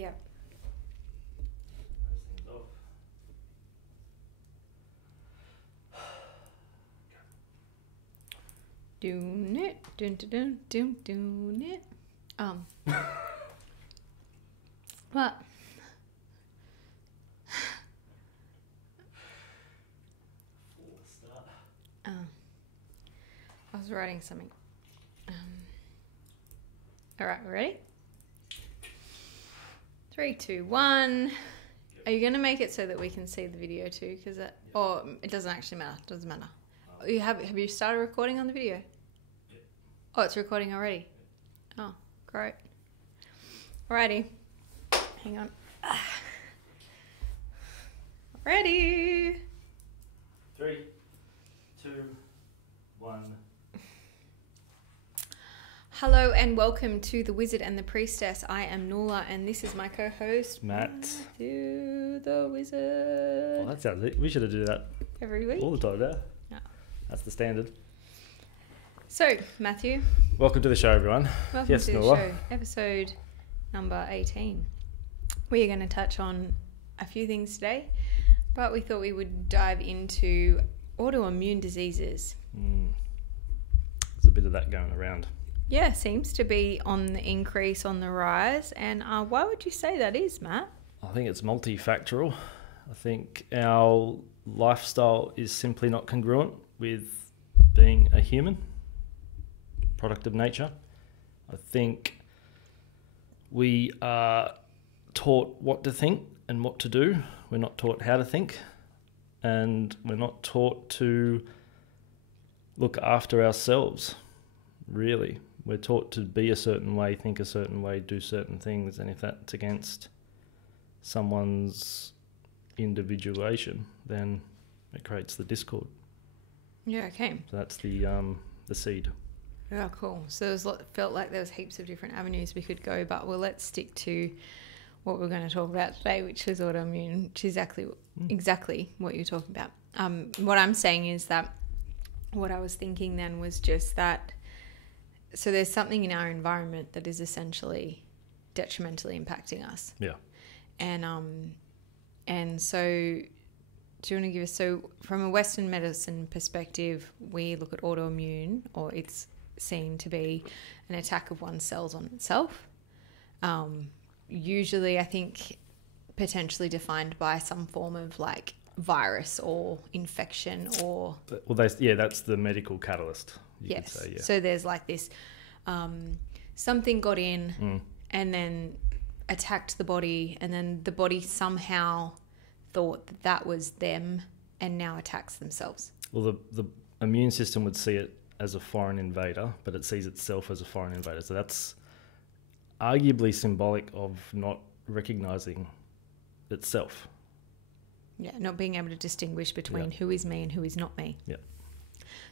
Yep. Those things off. Doing it. Doing it. What? Full start. I was writing something. All right, we're ready? 3, 2, 1. Are you going to make it so that we can see the video too? Because or it doesn't actually matter. It doesn't matter. You have you started recording on the video? Yeah. Oh, it's recording already. Oh, great. Alrighty. Hang on. Ready. 3, 2, 1. Hello and welcome to The Wizard and the Priestess. I am Nula and this is my co-host Matt. Matthew the Wizard. Well, that sounds it. We should have do that Every week. all the time now. No. That's the standard. So, Matthew, Welcome to the show, everyone. welcome Yes, to the Noah. show. Episode number 18. We are going to touch on a few things today, but we thought we would dive into autoimmune diseases. There's a bit of that going around. Yeah, seems to be on the increase, on the rise. And why would you say that is, Matt? I think it's multifactorial. I think our lifestyle is simply not congruent with being a human, product of nature. I think we are taught what to think and what to do. We're not taught how to think, and we're not taught to look after ourselves, really. We're taught to be a certain way, think a certain way, do certain things, and if that's against someone's individuation, then it creates the discord. Yeah, okay. So that's the seed. Yeah, cool. So felt like there was heaps of different avenues we could go, but let's stick to what we're going to talk about today, which is autoimmune, which is exactly what you're talking about. What I'm saying is that what I was thinking then was just that, so there's something in our environment that is essentially detrimentally impacting us. Yeah. And so do you want to give us, so from a Western medicine perspective, we look at autoimmune, or it's seen to be an attack of one's cells on itself. Usually, I think, potentially defined by some form of like virus or infection or... Well, that's the medical catalyst, you could say, yeah. So there's like this, something got in and then attacked the body, and then the body somehow thought that was them and now attacks themselves. Well, the immune system would see it as a foreign invader, but it sees itself as a foreign invader. So that's arguably symbolic of not recognizing itself. Yeah, not being able to distinguish between who is me and who is not me. Yeah.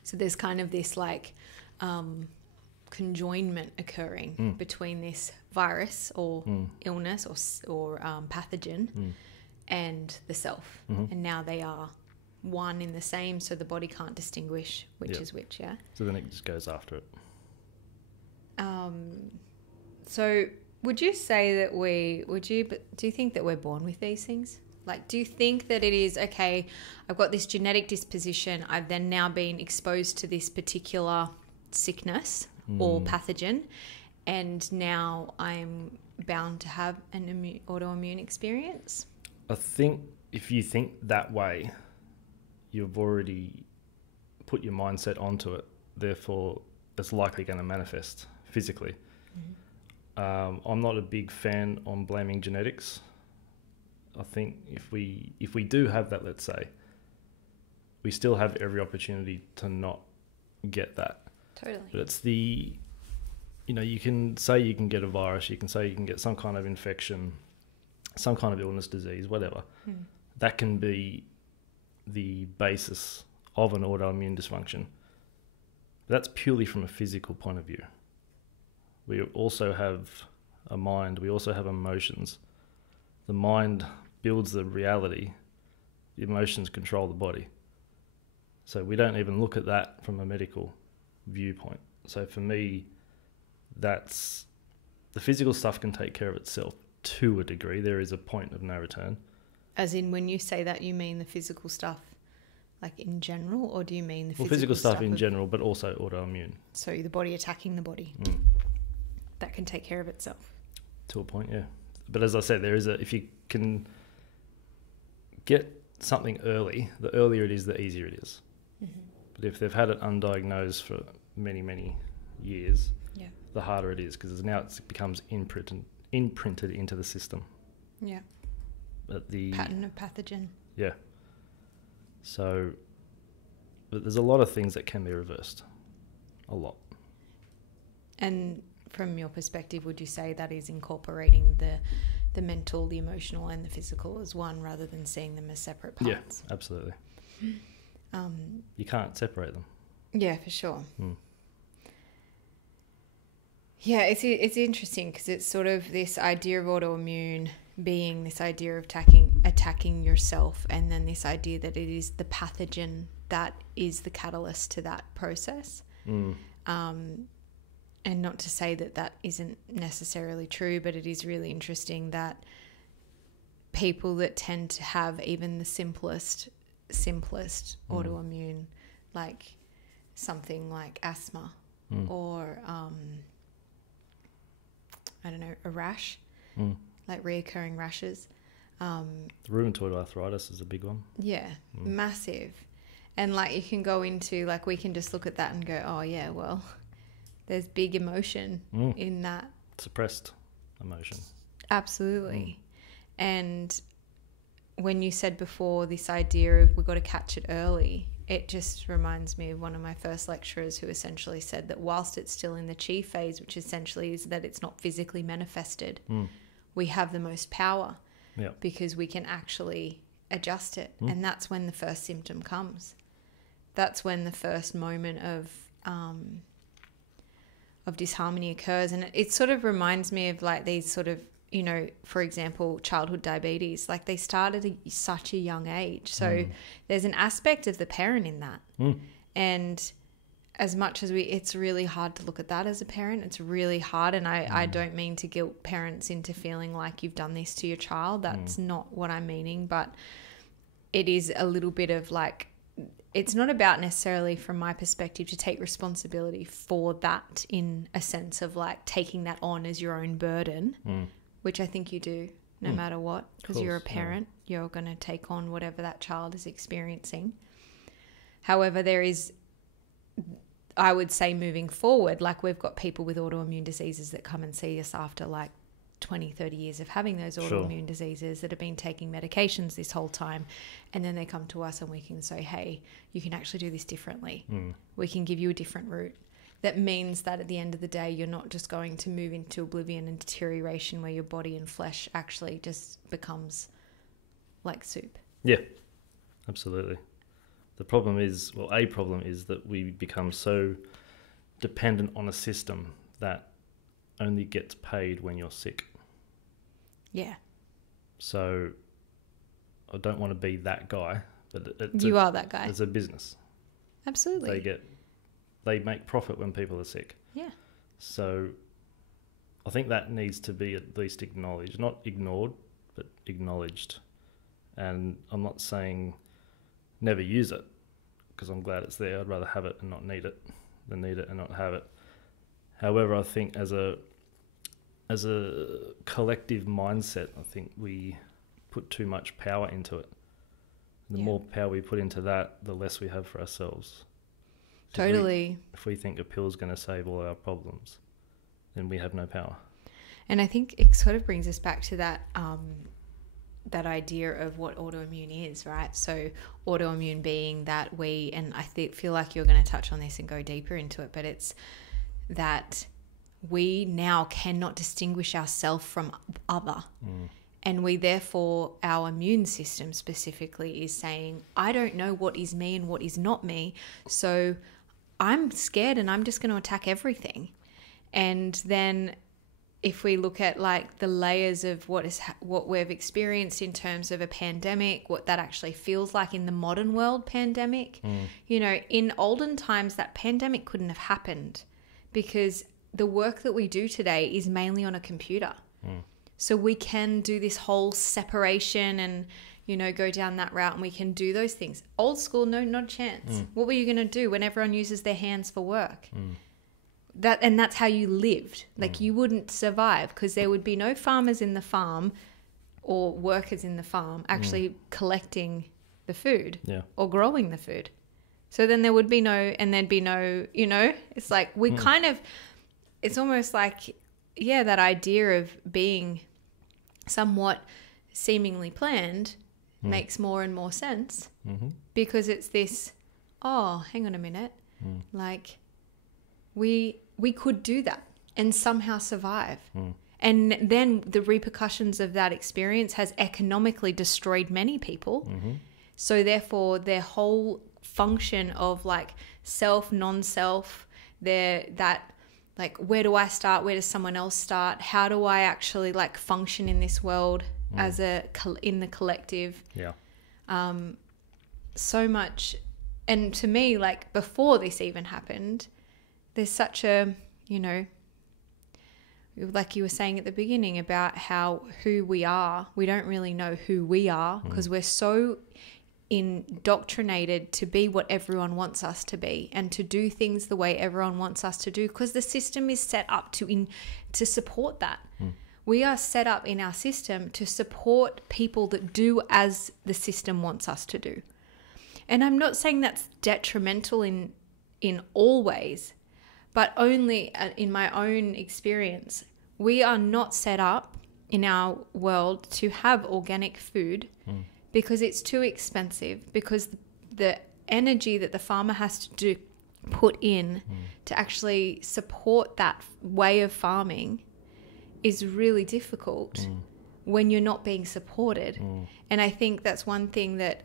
So there's kind of this like conjoinment occurring between this virus or illness or pathogen and the self. And now they are one in the same, so the body can't distinguish which is which, yeah? So then it just goes after it. So would you say that do you think that we're born with these things? Like, do you think that it is, okay, I've got this genetic disposition, I've then now been exposed to this particular sickness or pathogen, and now I'm bound to have an autoimmune experience? I think if you think that way, you've already put your mindset onto it. Therefore, it's likely going to manifest physically. I'm not a big fan on blaming genetics. I think if we do have that, let's say, we still have every opportunity to not get that. Totally. But it's you can say you can get a virus, you can say you can get some kind of infection, some kind of illness, disease, whatever. That can be the basis of an autoimmune dysfunction. But that's purely from a physical point of view. We also have a mind, we also have emotions. The mind builds the reality, the emotions control the body. So we don't even look at that from a medical viewpoint. So for me, that's the physical stuff can take care of itself. to a degree. There is a point of no return. As in, when you say that, you mean the physical stuff, like in general, or do you mean the physical stuff in general, but also autoimmune? So the body attacking the body. That can take care of itself. To a point, yeah. But as I said, if you can get something early, the earlier it is, the easier it is. Mm-hmm. But if they've had it undiagnosed for many, many years, the harder it is, because now it becomes imprinted into the system. Yeah. But the pattern of pathogen. Yeah. So, but there's a lot of things that can be reversed. A lot. And from your perspective, would you say that is incorporating the mental, the emotional, and the physical as one, rather than seeing them as separate parts? Yeah, absolutely. You can't separate them. Yeah, for sure. Yeah, it's interesting, because it's sort of this idea of autoimmune being this idea of attacking yourself, and then this idea that it is the pathogen that is the catalyst to that process. And not to say that that isn't necessarily true, but it is really interesting that people that tend to have even the simplest autoimmune, like something like asthma or I don't know, a rash, like reoccurring rashes. Rheumatoid arthritis is a big one. Yeah, massive. And like you can go into, like, we can just look at that and go, oh yeah, well, there's big emotion in that. Suppressed emotion. Absolutely. And when you said before this idea of we've got to catch it early, it just reminds me of one of my first lecturers who essentially said that whilst it's still in the chi phase, which essentially is that it's not physically manifested, we have the most power because we can actually adjust it. And that's when the first symptom comes. That's when the first moment of disharmony occurs. And it sort of reminds me of like these sort of, you know, for example, childhood diabetes, like they start at such a young age. So there's an aspect of the parent in that. And as much as it's really hard to look at that as a parent, it's really hard. And I don't mean to guilt parents into feeling like you've done this to your child. That's not what I'm meaning. But it is a little bit of like, it's not about necessarily, from my perspective, to take responsibility for that in a sense of like taking that on as your own burden, which I think you do no matter what, because you're a parent, you're going to take on whatever that child is experiencing. However, there is, I would say, moving forward, like we've got people with autoimmune diseases that come and see us after like 20, 30 years of having those autoimmune diseases that have been taking medications this whole time. And then they come to us and we can say, hey, you can actually do this differently. We can give you a different route. That means that at the end of the day, you're not just going to move into oblivion and deterioration where your body and flesh actually just becomes like soup. Yeah, absolutely. The problem is, well, a problem is that we become so dependent on a system that only gets paid when you're sick. Yeah. So I don't want to be that guy, but you are that guy. It's a business. Absolutely. They make profit when people are sick. Yeah. So I think that needs to be at least acknowledged, not ignored, but acknowledged. And I'm not saying never use it, because I'm glad it's there. I'd rather have it and not need it than need it and not have it. However, I think as a collective mindset, I think we put too much power into it. The more power we put into that, the less we have for ourselves. So totally. If we think a pill's going to save all our problems, then we have no power. And I think it sort of brings us back to that that idea of what autoimmune is, right? So autoimmune being that and I feel like you're going to touch on this and go deeper into it, but it's that we now cannot distinguish ourselves from other. And we therefore, our immune system specifically is saying, I don't know what is me and what is not me, so I'm scared and I'm just going to attack everything. And then if we look at like the layers of what we've experienced in terms of a pandemic, what that actually feels like in the modern world pandemic, you know, in olden times that pandemic couldn't have happened because the work that we do today is mainly on a computer. So we can do this whole separation and, you know, go down that route, and we can do those things. Old school, no, not a chance. What were you going to do when everyone uses their hands for work? That's how you lived. Like you wouldn't survive, because there would be no farmers in the farm or workers in the farm actually collecting the food or growing the food. So then there would be no, and there'd be no, you know, it's like we kind of, it's almost like, yeah, that idea of being somewhat seemingly planned makes more and more sense, because it's this, oh, hang on a minute, like we could do that and somehow survive. And then the repercussions of that experience has economically destroyed many people. So therefore their whole function of like self, non-self, that like, where do I start? Where does someone else start? How do I actually like function in this world as in the collective? Yeah. So much. And to me, like before this even happened, there's such a, you know, like you were saying at the beginning about how who we are, we don't really know who we are, because we're so indoctrinated to be what everyone wants us to be and to do things the way everyone wants us to do, because the system is set up to support that. We are set up in our system to support people that do as the system wants us to do. And I'm not saying that's detrimental in all ways, but only in my own experience. We are not set up in our world to have organic food because it's too expensive, because the energy that the farmer has to put in to actually support that way of farming is really difficult when you're not being supported. And I think that's one thing that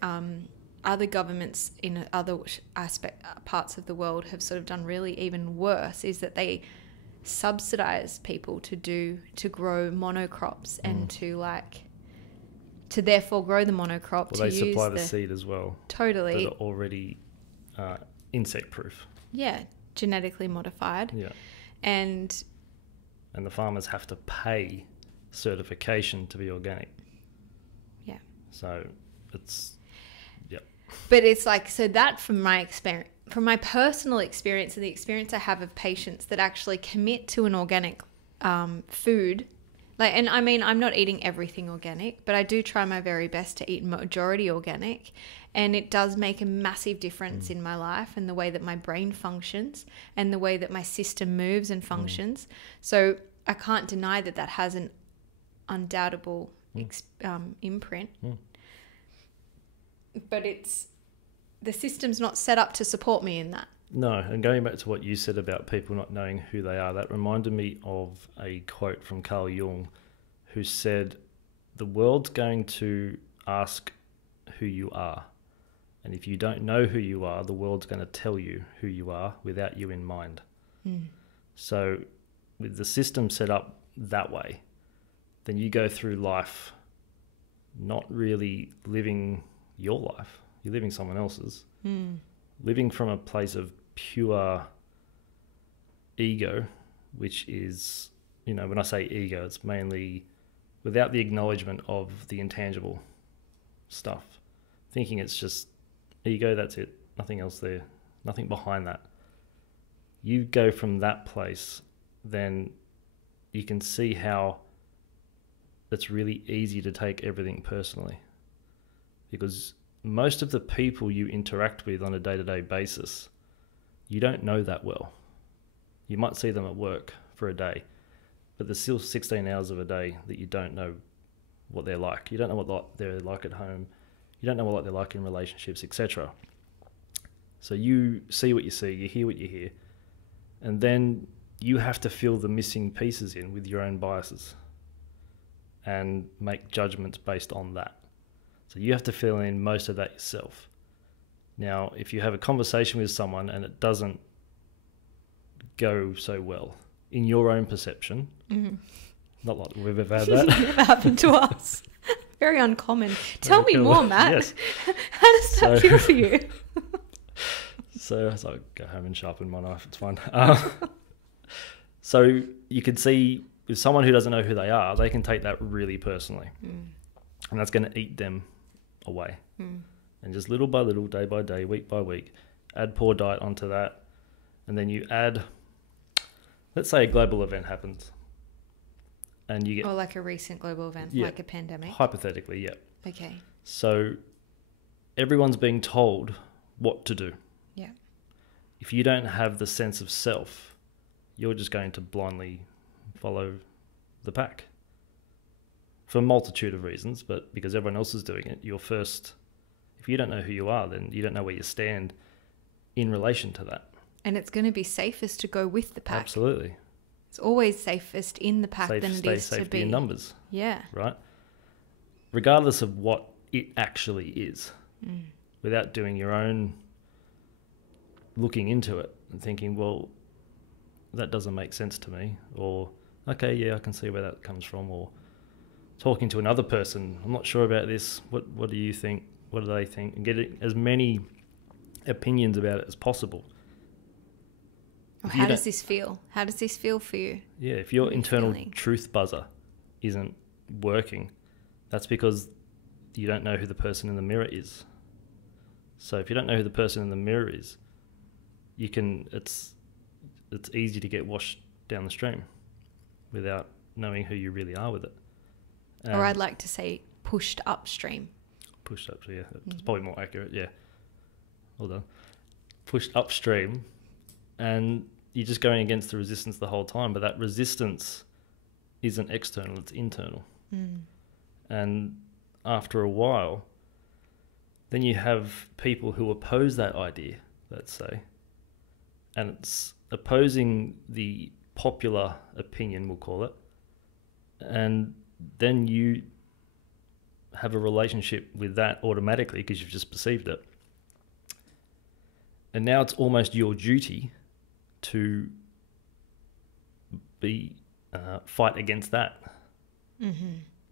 other governments in other parts of the world have sort of done really even worse, is that they subsidize people to grow monocrops and to therefore grow the monocrop. Well, they supply the seed as well. Totally. That are already insect proof. Yeah, genetically modified. Yeah. And the farmers have to pay certification to be organic. Yeah. So it's, yeah. But it's like, so that from my experience, from my personal experience and the experience I have of patients that actually commit to an organic food, like, and I mean, I'm not eating everything organic, but I do try my very best to eat majority organic, and it does make a massive difference in my life and the way that my brain functions and the way that my system moves and functions. So I can't deny that that has an undoubtable imprint. But the system's not set up to support me in that. No, and going back to what you said about people not knowing who they are, that reminded me of a quote from Carl Jung, who said, "The world's going to ask who you are. And if you don't know who you are, the world's going to tell you who you are without you in mind." So with the system set up that way, then you go through life not really living your life. You're living someone else's. Living from a place of pure ego, which is, you know, when I say ego, it's mainly without the acknowledgement of the intangible stuff. Thinking it's just ego, that's it. Nothing else there. Nothing behind that. You go from that place, then you can see how it's really easy to take everything personally. Because most of the people you interact with on a day-to-day basis, you don't know that well. You might see them at work for a day, but there's still 16 hours of a day that you don't know what they're like. You don't know what they're like at home. You don't know what they're like in relationships, etc. So you see what you see, you hear what you hear, and then you have to fill the missing pieces in with your own biases and make judgments based on that. So you have to fill in most of that yourself. Now, if you have a conversation with someone and it doesn't go so well in your own perception, not like we've ever had that. Never happened to us. Very uncommon. Tell me more, Matt. Yes. How does that feel for you? So I was like, go home and sharpen my knife. It's fine. So you could see with someone who doesn't know who they are, they can take that really personally. And that's going to eat them away. And just little by little, day by day, week by week, add poor diet onto that. And then you add, let's say a global event happens. And you get... Or like a recent global event, like a pandemic. Hypothetically, yeah. Okay. So everyone's being told what to do. Yeah. If you don't have the sense of self, you're just going to blindly follow the pack. For a multitude of reasons, but because everyone else is doing it, you're first... If you don't know who you are, then you don't know where you stand in relation to that. And it's going to be safest to go with the pack. Absolutely. It's always safest in the pack than it is to be... in numbers. Yeah. Right? Regardless of what it actually is. Without doing your own looking into it and thinking, well, that doesn't make sense to me. Or, okay, yeah, I can see where that comes from. Or talking to another person, I'm not sure about this. What do you think? What do they think? And getting as many opinions about it as possible. Well, how does this feel? How does this feel for you? Yeah, if your internal truth buzzer isn't working, that's because you don't know who the person in the mirror is. So if you don't know who the person in the mirror is, it's easy to get washed down the stream without knowing who you really are with it. Or I'd like to say pushed upstream. Pushed up, yeah. It's probably more accurate, yeah. Well done. Pushed upstream, and you're just going against the resistance the whole time, but that resistance isn't external, it's internal. And after a while, then you have people who oppose that idea, let's say, and it's opposing the popular opinion, we'll call it, and then you have a relationship with that automatically because you've just perceived it. And now it's almost your duty to be fight against that,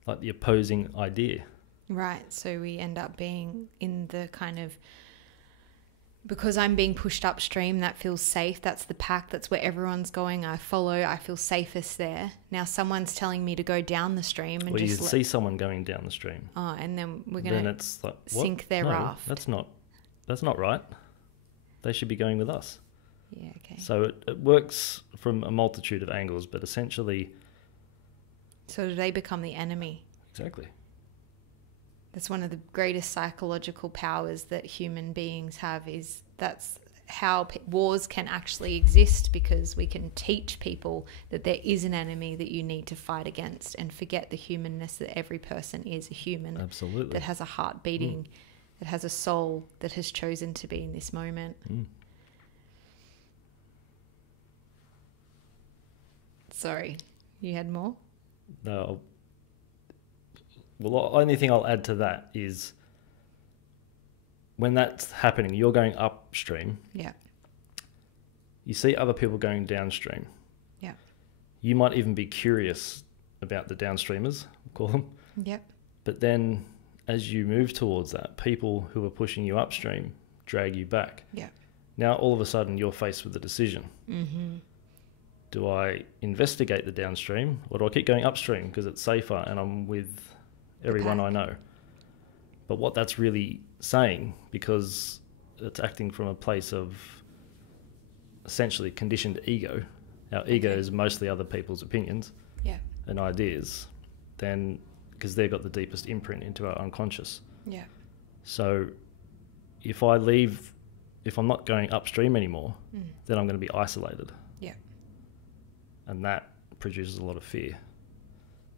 like the opposing idea. Right. So we end up being in the kind of, because I'm being pushed upstream, that feels safe. That's the pack. That's where everyone's going. I follow. I feel safest there. Now someone's telling me to go down the stream and you see someone going down the stream. Oh, and then we're going to like, sink their raft. That's not right. They should be going with us. Yeah. Okay. So it works from a multitude of angles, but essentially. So do they become the enemy? Exactly. That's one of the greatest psychological powers that human beings have, is that's how wars can actually exist, because we can teach people that there is an enemy that you need to fight against and forget the humanness that every person is a human. Absolutely. That has a heart beating, that has a soul, that has chosen to be in this moment. Sorry, you had more? No. Well, the only thing I'll add to that is when that's happening, you're going upstream. Yeah. You see other people going downstream. Yeah. You might even be curious about the downstreamers, we'll call them. Yep. But then as you move towards that, people who are pushing you upstream drag you back. Yeah. Now all of a sudden you're faced with a decision. Do I investigate the downstream, or do I keep going upstream because it's safer and I'm with everyone I know? But what that's really saying, because it's acting from a place of essentially conditioned ego, our ego is mostly other people's opinions and ideas, then because they've got the deepest imprint into our unconscious. Yeah. So if I'm not going upstream anymore, then I'm going to be isolated. Yeah. And that produces a lot of fear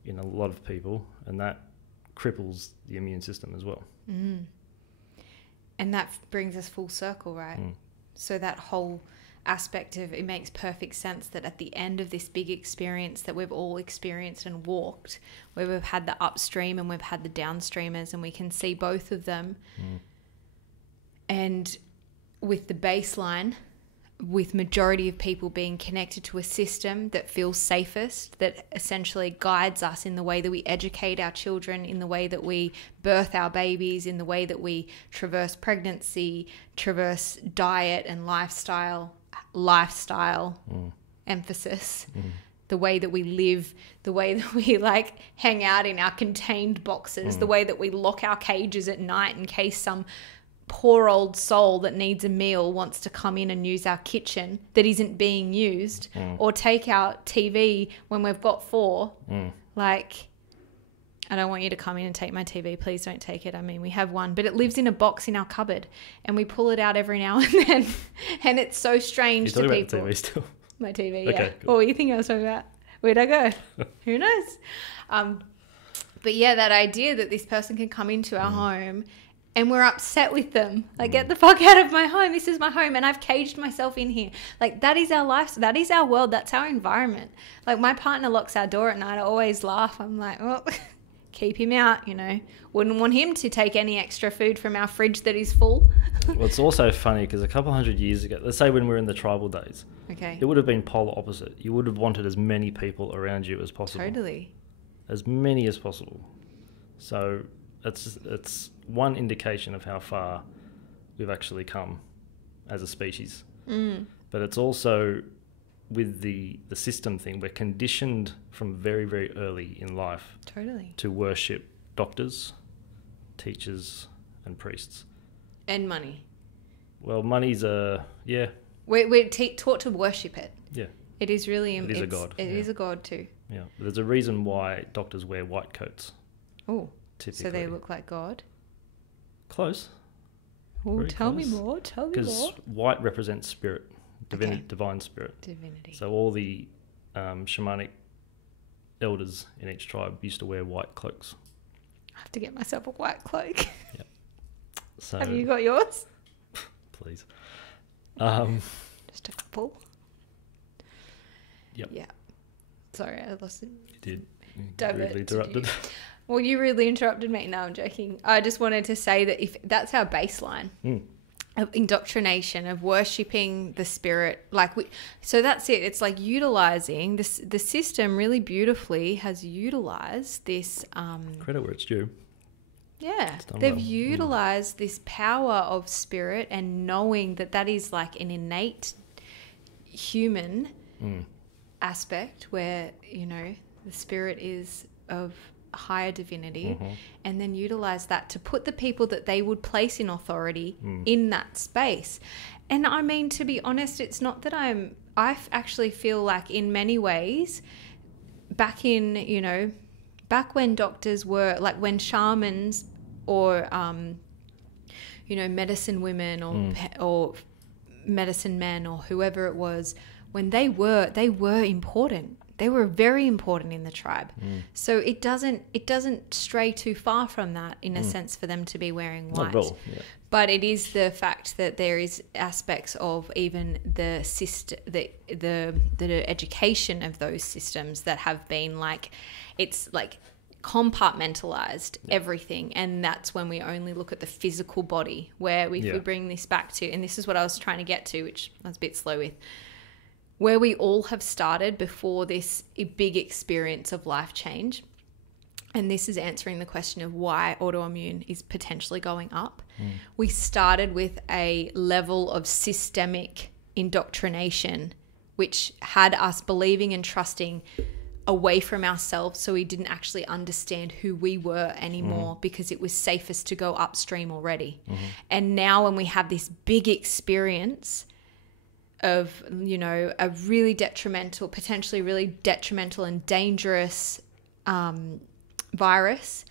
in a lot of people, and that cripples the immune system as well. And that brings us full circle, right? So that whole aspect of it makes perfect sense that at the end of this big experience that we've all experienced and walked, where we've had the upstream and we've had the downstreamers, and we can see both of them. And with the baseline, with majority of people being connected to a system that feels safest, that essentially guides us in the way that we educate our children, in the way that we birth our babies, in the way that we traverse pregnancy, traverse diet and lifestyle emphasis, the way that we live, the way that we like hang out in our contained boxes, the way that we lock our cages at night in case some poor old soul that needs a meal wants to come in and use our kitchen that isn't being used, or take our TV when we've got 4. Like, I don't want you to come in and take my TV. Please don't take it. I mean, we have one, but it lives in a box in our cupboard and we pull it out every now and then. And it's so strange to people. You're talking about the TV still? My TV, yeah. Okay, cool. What were you thinking I was talking about? Where'd I go? Who knows? But yeah, that idea that this person can come into our home and we're upset with them. Like, get the fuck out of my home. This is my home and I've caged myself in here. Like, that is our life. That is our world. That's our environment. Like, my partner locks our door at night. I always laugh. I'm like, well, keep him out, you know. Wouldn't want him to take any extra food from our fridge that is full. Well, it's also funny because a couple hundred years ago, let's say when we were in the tribal days, okay, it would have been polar opposite. You would have wanted as many people around you as possible. Totally. As many as possible. So it's one indication of how far we've actually come as a species. But it's also with the system thing, we're conditioned from very, very early in life to worship doctors, teachers and priests. And money. Well, money's yeah. We're taught to worship it. Yeah. It is really... It is a god. It is a god too. Yeah. But there's a reason why doctors wear white coats. Oh. Typically. So they look like God? Close. Oh, tell me more. Because white represents spirit, divine spirit. Divinity. So all the shamanic elders in each tribe used to wear white cloaks. I have to get myself a white cloak. Yep. So have you got yours? Please. Just a couple. Yep. Yeah. Sorry, I lost it. You did. Rudely interrupted. Well, you rudely interrupted me. No, I'm joking. I just wanted to say that if that's our baseline of indoctrination, of worshipping the spirit, so that's it. It's like utilizing this. The system really beautifully has utilized this. Credit where it's due. Yeah, they've utilized this power of spirit and knowing that is like an innate human aspect where, you know, the spirit is of higher divinity, and then utilize that to put the people that they would place in authority in that space. And I mean, to be honest, it's not that I actually feel like in many ways back when doctors were like, when shamans or medicine women or medicine men or whoever it was, when they were important. They were very important in the tribe. So it doesn't stray too far from that in a sense for them to be wearing white. Not at all, yeah. But it is the fact that there is aspects of even the education of those systems that have been like, it's like compartmentalized everything, and that's when we only look at the physical body, where we bring this back to, and this is what I was trying to get to, which I was a bit slow with, where we all have started before this big experience of life change. And this is answering the question of why autoimmune is potentially going up. We started with a level of systemic indoctrination, which had us believing and trusting away from ourselves, so we didn't actually understand who we were anymore because it was safest to go upstream already. And now when we have this big experience of, you know, a really detrimental, potentially really detrimental and dangerous virus,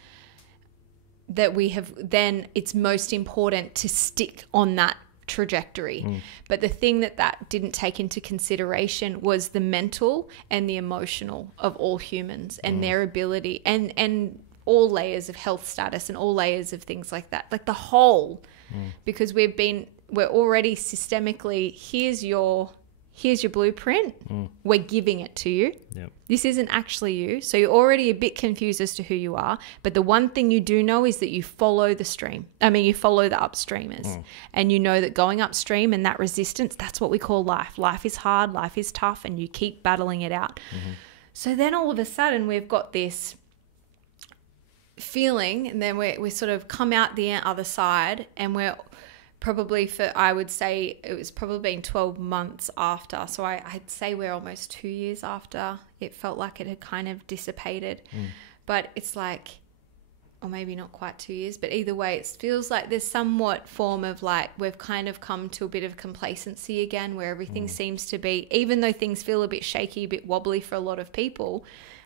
that we have, then it's most important to stick on that trajectory. But the thing that didn't take into consideration was the mental and the emotional of all humans and their ability and all layers of health status and all layers of things like that, like the whole, because we're already systemically, here's your blueprint. We're giving it to you. This isn't actually you. So you're already a bit confused as to who you are. But the one thing you do know is that you follow the stream. I mean, you follow the upstreamers. And you know that going upstream and that resistance, that's what we call life. Life is hard. Life is tough. And you keep battling it out. So then all of a sudden we've got this feeling, and then we sort of come out the other side, and we're probably I would say it was probably been 12 months after. So I'd say we're almost 2 years after it felt like it had kind of dissipated. But it's like, or maybe not quite 2 years, but either way, it feels like there's somewhat form of like, we've kind of come to a bit of complacency again, where everything seems to be, even though things feel a bit shaky, a bit wobbly for a lot of people,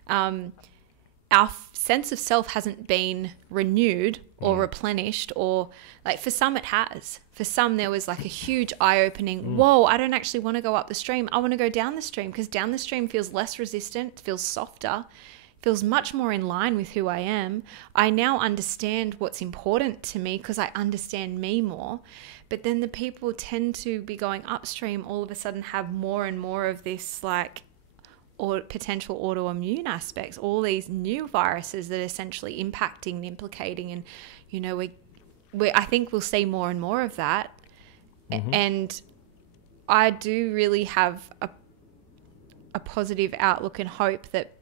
our sense of self hasn't been renewed or replenished, or like for some it has. For some there was like a huge eye-opening, whoa, I don't actually want to go up the stream. I want to go down the stream, because down the stream feels less resistant, feels softer, feels much more in line with who I am. I now understand what's important to me because I understand me more. But then the people tend to be going upstream all of a sudden have more and more of this like or potential autoimmune aspects, all these new viruses that are essentially impacting and implicating. And, you know, I think we'll see more and more of that. And I do really have a positive outlook and hope that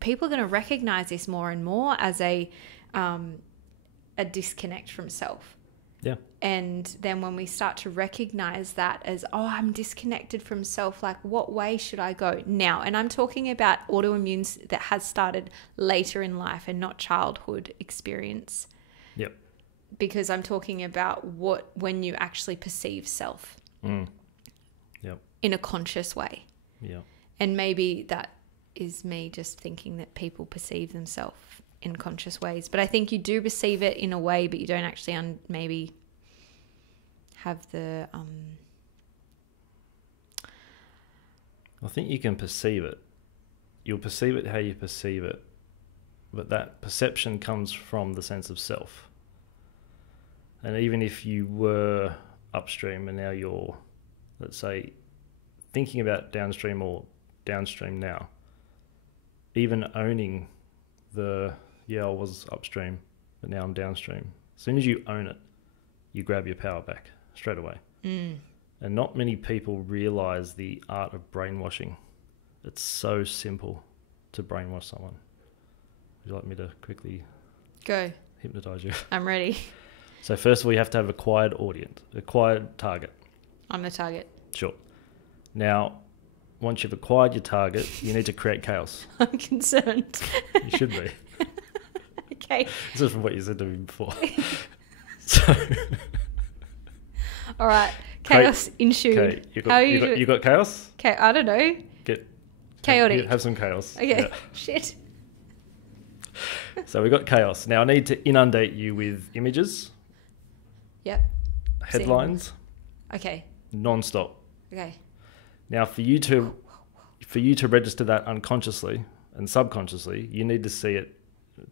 people are going to recognize this more and more as a disconnect from self. Yeah. And then when we start to recognize that as, oh, I'm disconnected from self, like what way should I go now? And I'm talking about autoimmunes that has started later in life and not childhood experience. Yep. Because I'm talking about when you actually perceive self. Yep. In a conscious way. Yeah. And maybe that is me just thinking that people perceive themselves in conscious ways. But I think you do perceive it in a way, but you don't actually maybe have the... I think you can perceive it. You'll perceive it how you perceive it. But that perception comes from the sense of self. And even if you were upstream and now you're, let's say, thinking about downstream or downstream now, even owning I was upstream, but now I'm downstream. As soon as you own it, you grab your power back straight away. And not many people realize the art of brainwashing. It's so simple to brainwash someone. Would you like me to quickly go hypnotize you? I'm ready. So first of all, you have to have acquired audience, acquired target. I'm the target. Sure. Now, once you've acquired your target, you need to create chaos. I'm concerned. You should be. Okay. This is from what you said to me before. So, all right. Chaos ensued. Okay. You got chaos? Okay, I don't know. Chaotic. Have some chaos. Okay. Yeah. Shit. So we got chaos. Now I need to inundate you with images. Yep. Headlines. Okay. Non-stop. Okay. Now for you to register that unconsciously and subconsciously, you need to see it,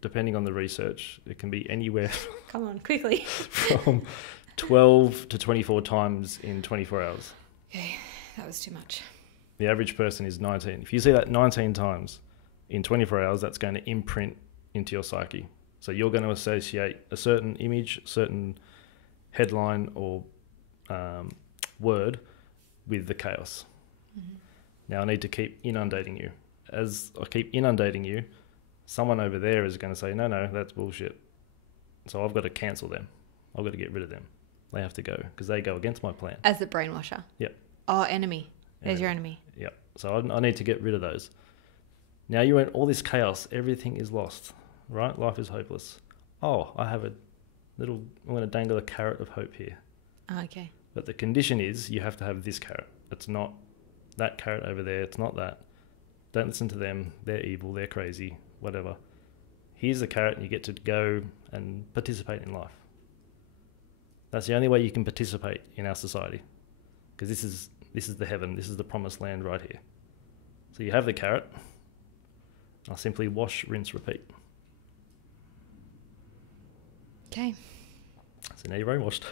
depending on the research, it can be anywhere come on, quickly. from 12 to 24 times in 24 hours. Okay, that was too much. The average person is 19. If you see that 19 times in 24 hours, that's going to imprint into your psyche. So you're going to associate a certain image, certain headline or word with the chaos. Now I need to keep inundating you. As I keep inundating you, someone over there is going to say, no, that's bullshit. So I've got to cancel them. I've got to get rid of them. They have to go because they go against my plan. As the brainwasher? Yep. Oh, enemy. There's your enemy. Yep. So I need to get rid of those. Now you're in all this chaos. Everything is lost, right? Life is hopeless. Oh, I'm going to dangle a carrot of hope here. Okay. But the condition is you have to have this carrot. It's not that carrot over there. It's not that. Don't listen to them. They're evil. They're crazy. Whatever. Here's the carrot and you get to go and participate in life. That's the only way you can participate in our society. Because this is the heaven. This is the promised land right here. So you have the carrot. I'll simply wash, rinse, repeat. Okay. So now you're brainwashed.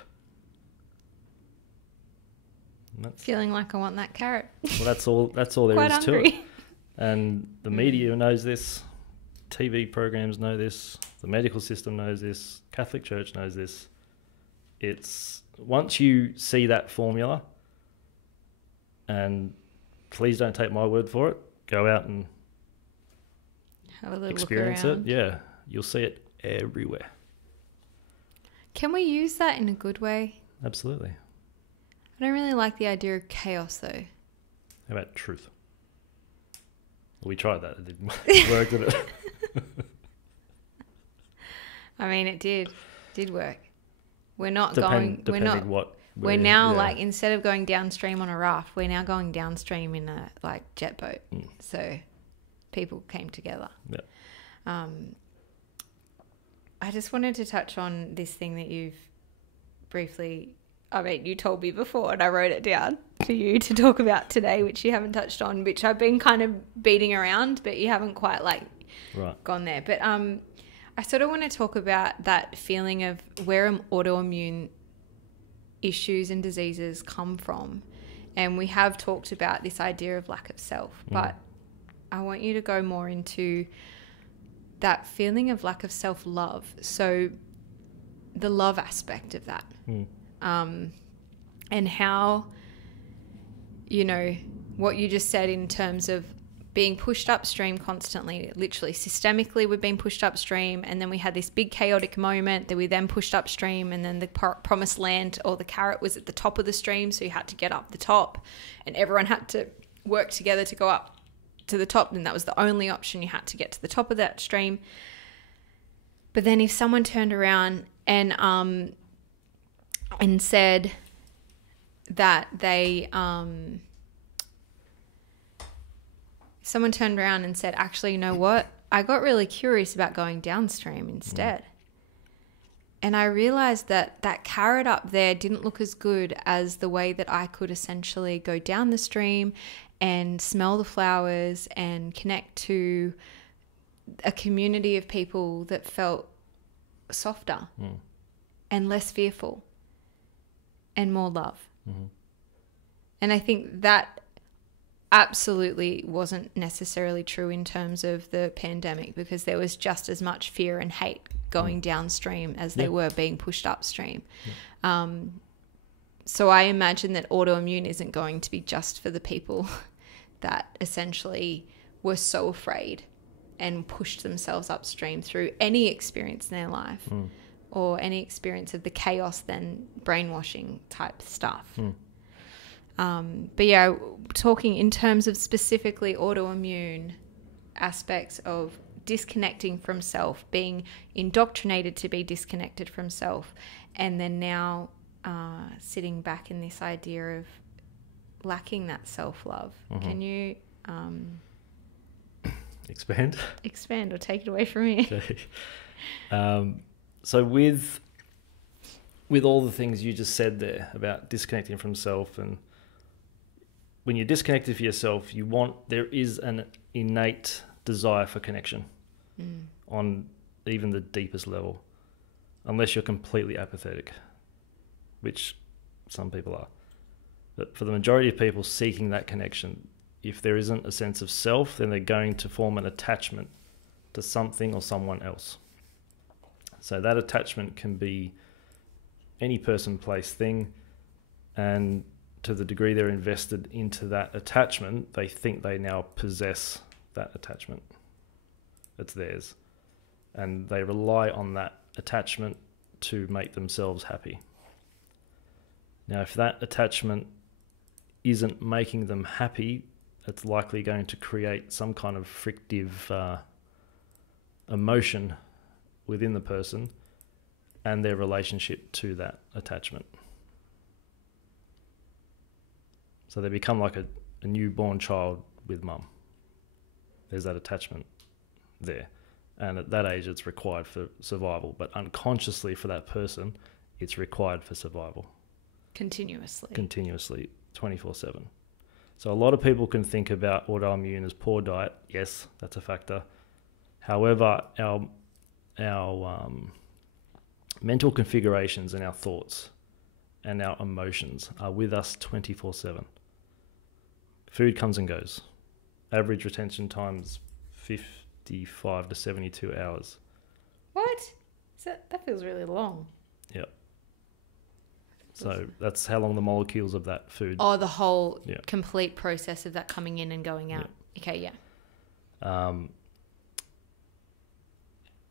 Feeling like I want that carrot. Well, that's all there Quite is hungry. to it. And the media knows this. TV programs know this. The medical system knows this. Catholic Church knows this. It's once you see that formula, and please don't take my word for it, go out and have a little experience look around. it. Yeah, you'll see it everywhere. Can we use that in a good way? Absolutely. I don't really like the idea of chaos, though. How about truth? We tried that. It didn't work, did it? I mean, it did work. We're not we're now like, instead of going downstream on a raft, we're now going downstream in a like jet boat. So people came together. Yeah. I just wanted to touch on this thing that you've briefly, I mean, you told me before and I wrote it down for you to talk about today, which you haven't touched on, which I've been kind of beating around, but you haven't quite like gone there. But I sort of want to talk about that feeling of where autoimmune issues and diseases come from. And we have talked about this idea of lack of self, but I want you to go more into that feeling of lack of self-love. So the love aspect of that. And how, you know, what you just said in terms of being pushed upstream constantly, literally systemically we've been pushed upstream, and then we had this big chaotic moment that we then pushed upstream, and then the promised land or the carrot was at the top of the stream, so you had to get up the top and everyone had to work together to go up to the top, and that was the only option. You had to get to the top of that stream. But then if someone turned around and said that they someone turned around and said, actually, you know what? I got really curious about going downstream instead. And I realized that that carrot up there didn't look as good as the way that I could essentially go down the stream and smell the flowers and connect to a community of people that felt softer and less fearful and more love. And I think that absolutely wasn't necessarily true in terms of the pandemic, because there was just as much fear and hate going downstream as they were being pushed upstream. So I imagine that autoimmune isn't going to be just for the people that essentially were so afraid and pushed themselves upstream through any experience in their life or any experience of the chaos, then brainwashing type stuff. But yeah, talking in terms of specifically autoimmune aspects of disconnecting from self, being indoctrinated to be disconnected from self, and then now sitting back in this idea of lacking that self-love. Can you expand or take it away from me? Okay. So with all the things you just said there about disconnecting from self, and when you're disconnected for yourself, there is an innate desire for connection on even the deepest level, unless you're completely apathetic, which some people are. But for the majority of people seeking that connection, if there isn't a sense of self, then they're going to form an attachment to something or someone else. So that attachment can be any person, place, thing, and to the degree they're invested into that attachment, they think they now possess that attachment. It's theirs. And they rely on that attachment to make themselves happy. Now, if that attachment isn't making them happy, it's likely going to create some kind of frictive emotion within the person and their relationship to that attachment. So they become like a newborn child with mum. There's that attachment there. And at that age, it's required for survival. But unconsciously for that person, it's required for survival. Continuously, 24/7. So a lot of people can think about autoimmune as poor diet. Yes, that's a factor. However, our mental configurations and our thoughts and our emotions are with us 24/7. Food comes and goes. Average retention time's 55 to 72 hours. What? That feels really long. Yep. So that's how long the molecules of that food... Oh, the whole complete process of that coming in and going out. Yep. Okay, yeah.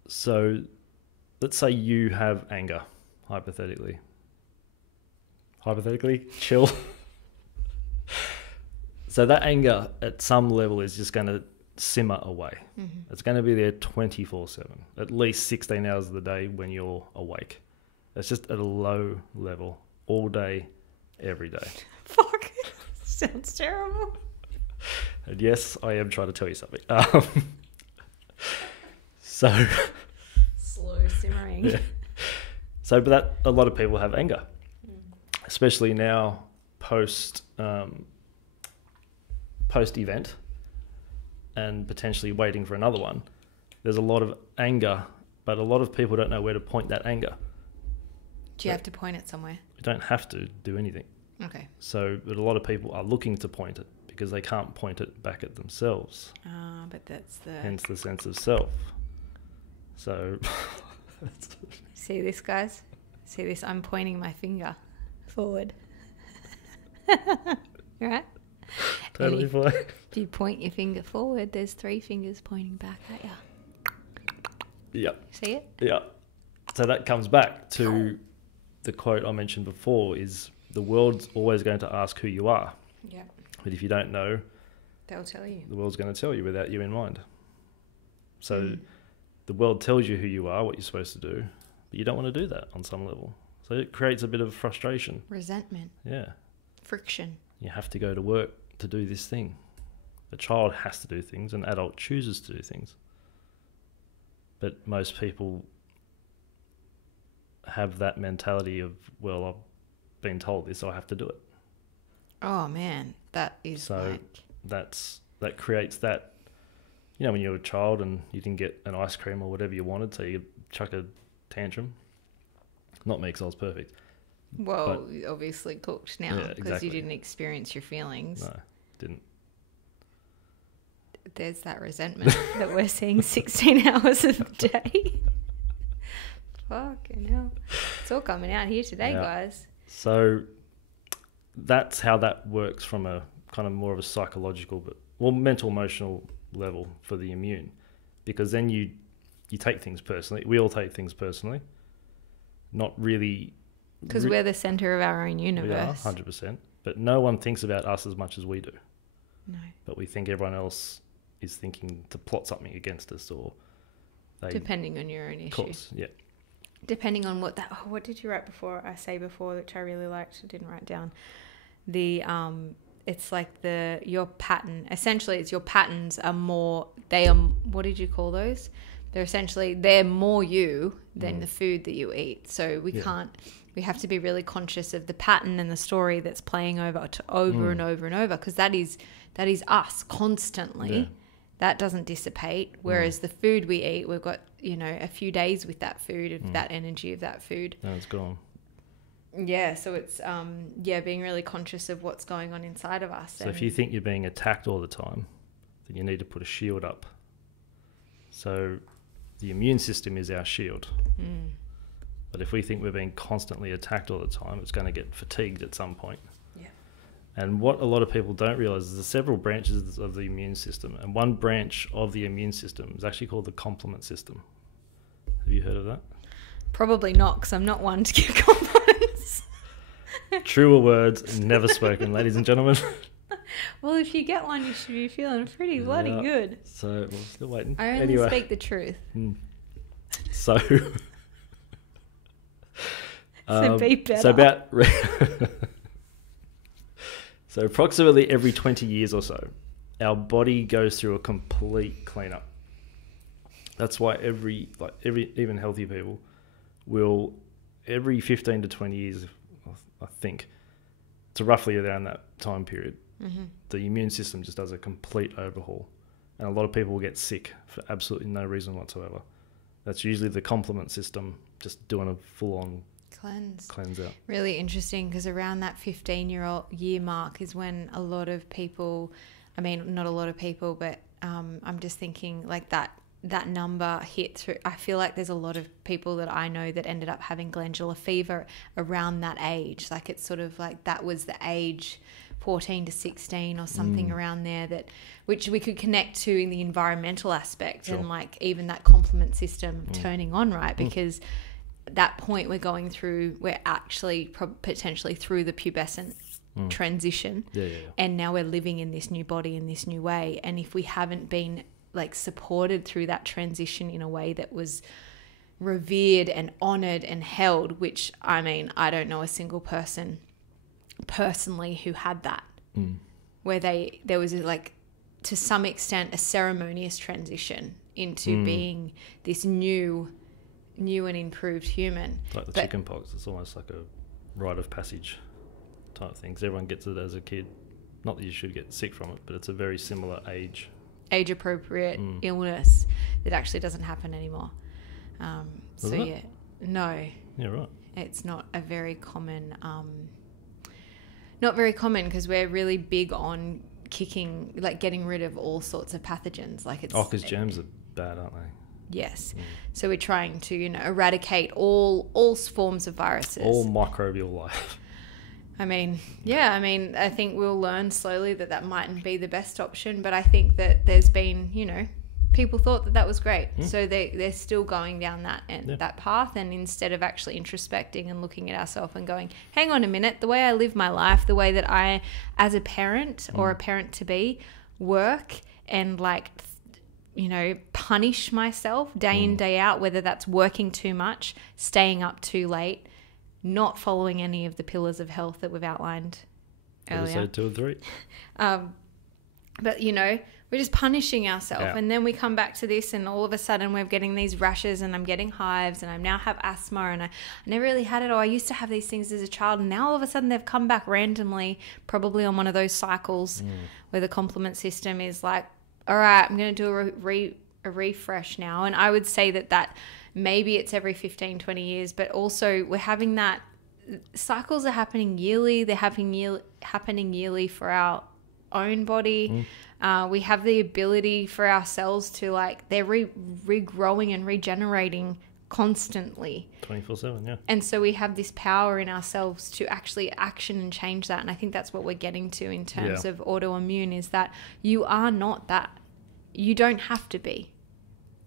So let's say you have anger, hypothetically, chill. So that anger at some level is just going to simmer away. Mm-hmm. It's going to be there 24/7, at least 16 hours of the day when you're awake. It's just at a low level all day, every day. Fuck. Sounds terrible. And yes, I am trying to tell you something. So slow simmering. Yeah. So, but that a lot of people have anger, especially now post event, and potentially waiting for another one. There's a lot of anger, but a lot of people don't know where to point that anger. Do you have to point it somewhere? You don't have to do anything. Okay. So, but a lot of people are looking to point it because they can't point it back at themselves. But that's the... Hence the sense of self. So... See this, guys? See this? I'm pointing my finger forward. Right? Totally fine. If you point your finger forward, there's 3 fingers pointing back at you. Yep. See it? Yeah. So that comes back to the quote I mentioned before, is the world's always going to ask who you are. Yeah. But if you don't know, they'll tell you. The world's going to tell you without you in mind. So the world tells you who you are, what you're supposed to do, but you don't want to do that on some level. So it creates a bit of frustration. Resentment. Yeah. Friction. You have to go to work to do this thing. A child has to do things, an adult chooses to do things. But most people have that mentality of, well, I've been told this, so I have to do it. Oh man, that is so that creates that, you know, when you're a child and you didn't get an ice cream or whatever you wanted, so you chuck a tantrum. Not me, because I was perfect. Well, you obviously cooked now because exactly. you didn't experience your feelings. No, didn't. There's that resentment that we're seeing 16 hours of the day. Fucking hell. It's all coming out here today, guys. So that's how that works from a kind of more of a psychological, mental, emotional level for the immune. Because then you take things personally. We all take things personally. Not really... Because we're the centre of our own universe. We are, 100%. But no one thinks about us as much as we do. No. But we think everyone else is thinking to plot something against us, or depending on your own issue. Of course, yeah. Depending on what did you write before? Which I really liked. I didn't write down. It's like your pattern. Essentially, it's your patterns are more. They are. What did you call those? They're more you than the food that you eat. So we can't. We have to be really conscious of the pattern and the story that's playing over and over and over, because that is us constantly. Yeah. That doesn't dissipate. Whereas the food we eat, we've got, a few days with that food, of that energy of that food. No, it's gone. Yeah, so it's being really conscious of what's going on inside of us. So if you think you're being attacked all the time, then you need to put a shield up. So the immune system is our shield. But if we think we're being constantly attacked all the time, it's going to get fatigued at some point. Yeah. And what a lot of people don't realize is there's several branches of the immune system. And one branch of the immune system is actually called the complement system. Have you heard of that? Probably not, because I'm not one to give compliments. Truer words never spoken, ladies and gentlemen. Well, if you get one, you should be feeling pretty bloody good. So we're still waiting. I only speak the truth. So... So be better. So approximately every 20 years or so, our body goes through a complete cleanup. That's why even healthy people will, every 15 to 20 years, I think, it's roughly around that time period, the immune system just does a complete overhaul. And a lot of people will get sick for absolutely no reason whatsoever. That's usually the complement system just doing a full-on cleanse out. Really interesting, because around that 15-year mark is when a lot of people, I mean, not a lot of people, but I'm just thinking like that number hit through. I feel like there's a lot of people that I know that ended up having glandular fever around that age. Like it's sort of like that was the age 14 to 16 or something around there, which we could connect to in the environmental aspect. Sure. And like even that complement system turning on, right? Because that point we're going through, we're actually potentially through the pubescent transition. And now we're living in this new body in this new way. And if we haven't been like supported through that transition in a way that was revered and honored and held, which I mean, I don't know a single person personally who had that, where there was like, to some extent, a ceremonious transition into being this new and improved human. Like the chicken pox, it's almost like a rite of passage type thing, 'cause everyone gets it as a kid. Not that you should get sick from it, but it's a very similar age appropriate illness that actually doesn't happen anymore. No. Yeah, right. It's not a very common, not very common, because we're really big on getting rid of all sorts of pathogens. Like it's because germs are bad, aren't they? Yes. So we're trying to, eradicate all forms of viruses. All microbial life. I mean, I think we'll learn slowly that mightn't be the best option, but I think that there's been, people thought that was great. So they're still going down that path, and instead of actually introspecting and looking at ourselves and going, hang on a minute, the way I live my life, the way that I, as a parent or a parent to be, work and punish myself day in, day out, whether that's working too much, staying up too late, not following any of the pillars of health that we've outlined earlier. Episode 2 and 3. But, we're just punishing ourselves. And then we come back to this, and all of a sudden we're getting these rashes, and I'm getting hives, and I now have asthma, and I never really had it. Or I used to have these things as a child, and now all of a sudden they've come back randomly, probably on one of those cycles where the complement system is like, all right, I'm going to do a refresh now. And I would say that maybe it's every 15, 20 years, but also we're having that cycles are happening yearly. They're happening yearly for our own body. We have the ability for our cells to they're regrowing and regenerating constantly. 24/7, yeah. And so we have this power in ourselves to actually action and change that. And I think that's what we're getting to in terms of autoimmune, is that you are not that. You don't have to be.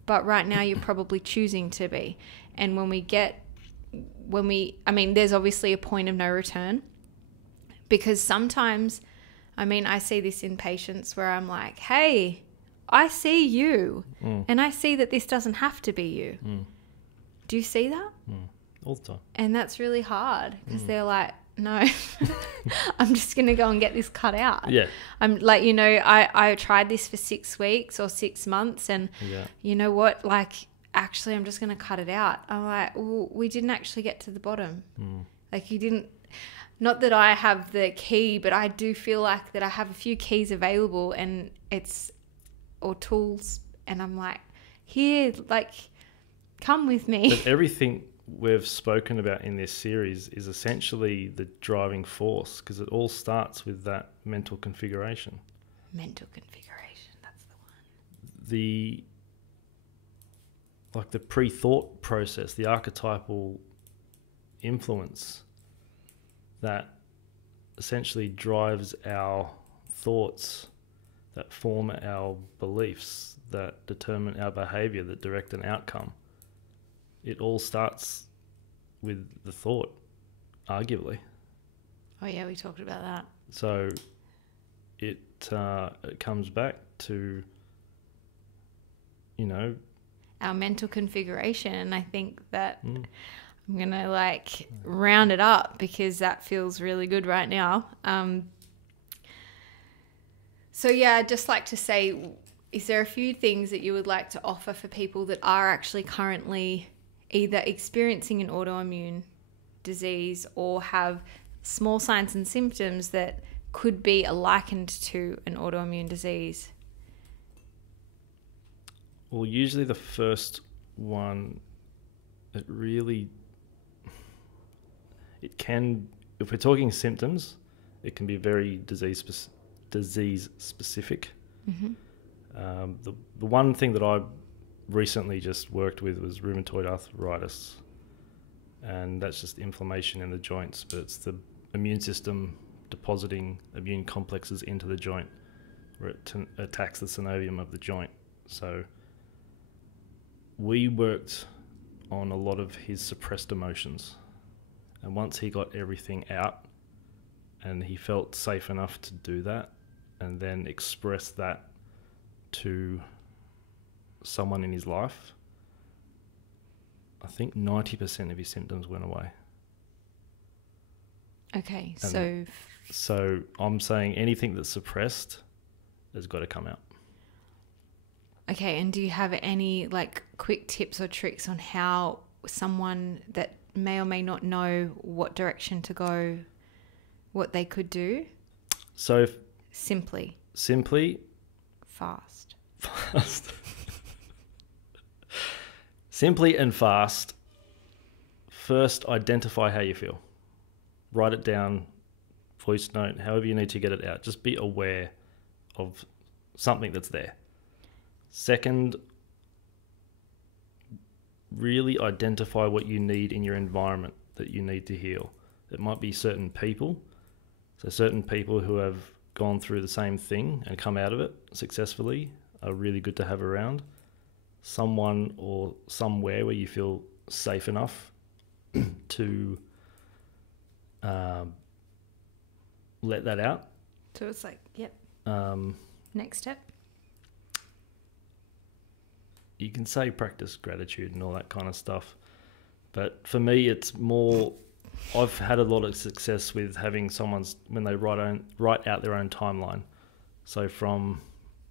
But right now you're probably choosing to be. And there's obviously a point of no return, because sometimes, I see this in patients where I'm like, hey, I see you and I see that this doesn't have to be you. Do you see that? All the time. And that's really hard, because they're like, no, I'm just going to go and get this cut out. Yeah. I'm like, I tried this for 6 weeks or 6 months, and you know what? Actually, I'm just going to cut it out. I'm like, well, we didn't actually get to the bottom. You didn't, not that I have the key, but I do feel like that I have a few keys available, and or tools. And I'm like, here, come with me. But everything we've spoken about in this series is essentially the driving force, because it all starts with that mental configuration. Mental configuration, that's the one. The pre-thought process, the archetypal influence that essentially drives our thoughts, that form our beliefs, that determine our behavior, that direct an outcome. It all starts with the thought, arguably. Oh yeah, we talked about that. So it comes back to, our mental configuration. And I think that I'm going to round it up, because that feels really good right now. So yeah, I'd just like to say, is there a few things that you would like to offer for people that are actually currently either experiencing an autoimmune disease or have small signs and symptoms that could be likened to an autoimmune disease? Well, usually the first one, it can, if we're talking symptoms, it can be very disease specific. The one thing that I recently just worked with was rheumatoid arthritis, and that's just inflammation in the joints, but it's the immune system depositing immune complexes into the joint, where it attacks the synovium of the joint. So we worked on a lot of his suppressed emotions. And once he got everything out and he felt safe enough to do that and then express that to someone in his life, I think 90% of his symptoms went away. Okay, And so I'm saying anything that's suppressed has got to come out. Okay, and do you have any like quick tips or tricks on how someone that may or may not know what direction to go, what they could do? So Simply. Fast. Simply and fast. First, identify how you feel. Write it down, voice note, however you need to get it out. Just be aware of something that's there. Second, really identify what you need in your environment that you need to heal. It might be certain people. So certain people who have gone through the same thing and come out of it successfully are really good to have around. Someone or somewhere where you feel safe enough to let that out. So it's like, yep. Next step. You can say practice gratitude and all that kind of stuff. But for me, it's more, I've had a lot of success with having when they write out their own timeline. So from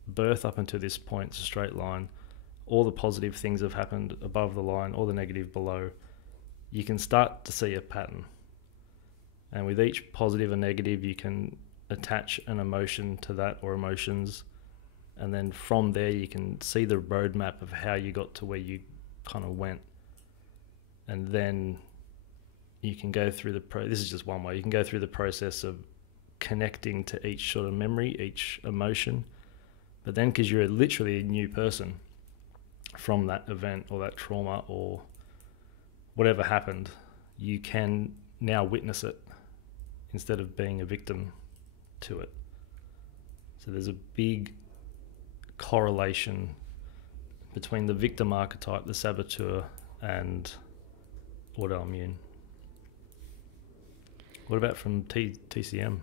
birth up until this point, it's a straight line. All the positive things have happened above the line, all the negative below. You can start to see a pattern. And with each positive and negative, you can attach an emotion to that or emotions. And then from there, you can see the roadmap of how you got to where you kind of went. And then you can go through this is just one way. You can go through the process of connecting to each sort of memory, each emotion. But then, because you're literally a new person from that event or that trauma or whatever happened, you can now witness it instead of being a victim to it. So there's a big correlation between the victim archetype, the saboteur, and autoimmune. What about from TCM?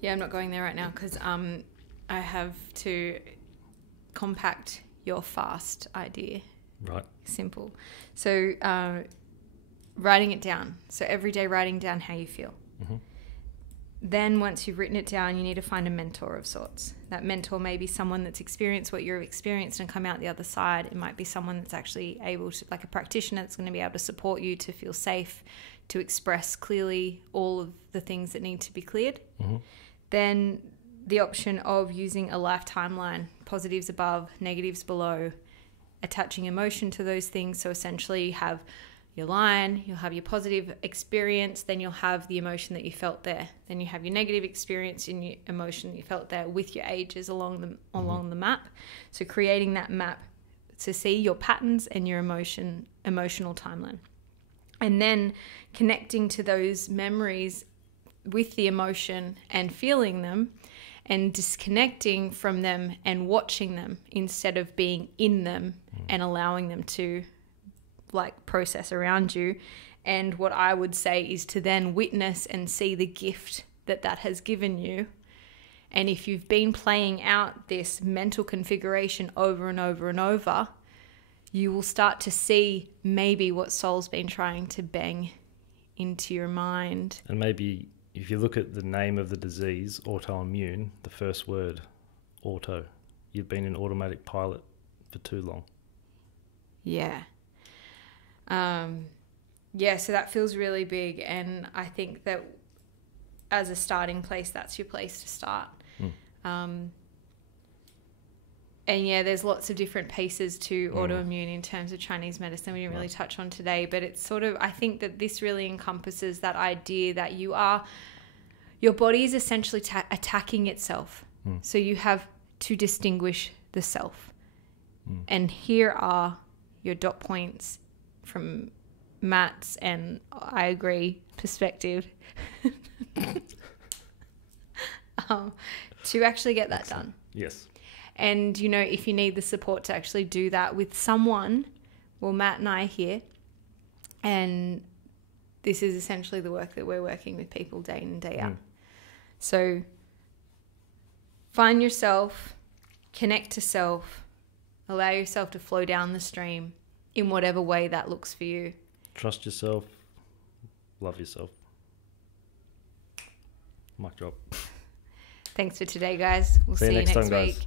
Yeah, I'm not going there right now because I have to compact your fast idea. Right. Simple. So writing it down. So every day writing down how you feel. Mm-hmm. Then once you've written it down, you need to find a mentor of sorts. That mentor may be someone that's experienced what you've experienced and come out the other side. It might be someone that's actually able to, like a practitioner that's going to be able to support you to feel safe, to express clearly all of the things that need to be cleared. Mm-hmm. Then the option of using a life timeline, positives above, negatives below, attaching emotion to those things. So essentially you have your line, you'll have your positive experience, then you'll have the emotion that you felt there. Then you have your negative experience and your emotion that you felt there with your ages along the map. So creating that map to see your patterns and your emotional timeline. And then connecting to those memories with the emotion and feeling them and disconnecting from them and watching them instead of being in them and allowing them to like process around you. And what I would say is to then witness and see the gift that has given you. And if you've been playing out this mental configuration over and over and over, you will start to see maybe what soul's been trying to bang into your mind. And maybe if you look at the name of the disease, autoimmune, the first word, auto, you've been in automatic pilot for too long. Yeah. So that feels really big, and I think that as a starting place, that's your place to start. And yeah, there's lots of different pieces to autoimmune in terms of Chinese medicine we didn't really touch on today, but it's sort of, I think that this really encompasses that idea that your body is essentially attacking itself. So you have to distinguish the self. And here are your dot points from Matt's, and I agree, perspective to actually get that done. Yes. And, if you need the support to actually do that with someone, Well, Matt and I are here, and this is essentially the work that we're working with people day in and day out. So find yourself, connect to self, allow yourself to flow down the stream in whatever way that looks for you. Trust yourself. Love yourself. Mic drop. Thanks for today, guys. We'll see you next week.